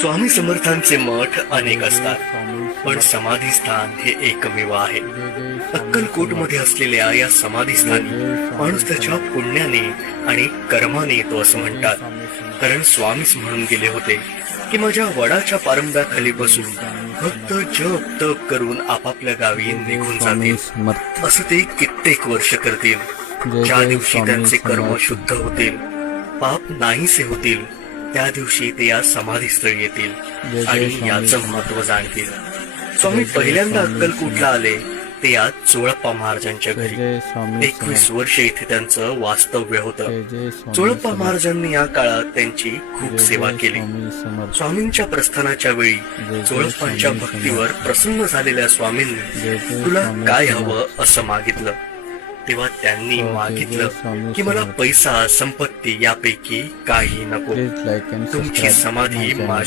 स्वामी समर्थांचे मठ अनेक असतात, पण समाधी स्थान हे एकमेव आहे. अक्कलकोट मध्ये असलेल्या या समाधी स्थानी माणूस त्याच्या पुण्याने आणि कर्माने येतो असं म्हणतात. कारण स्वामीच म्हणून गेले होते की माझ्या वडाच्या पारंब्याखाली बसून फक्त जप तप करून आपापल्या गावी निघून जातील. असं ते कित्येक वर्ष करतील. ज्या दिवशी त्यांचे कर्म शुद्ध होतील, पाप नाहीसे होतील, त्या दिवशी ते या समाधीस्थळी येतील आणि याचं महत्व जाणतील. स्वामी पहिल्यांदा अक्कलकोटला आले ते या चोळप्पा महाराजांच्या घरी. 21 वर्ष इथे त्यांचं वास्तव्य होतं. चोळप्पा महाराजांनी या काळात त्यांची खूप सेवा केली. स्वामींच्या प्रस्थानाच्या वेळी चोळप्पांच्या भक्तीवर प्रसन्न झालेल्या स्वामींनी तुला काय हवं असं मागितलं. तेव्हा त्यांनी मागितलं की मला पैसा संपत्ती यापैकी काही नको, तुमची समाधी माझ्या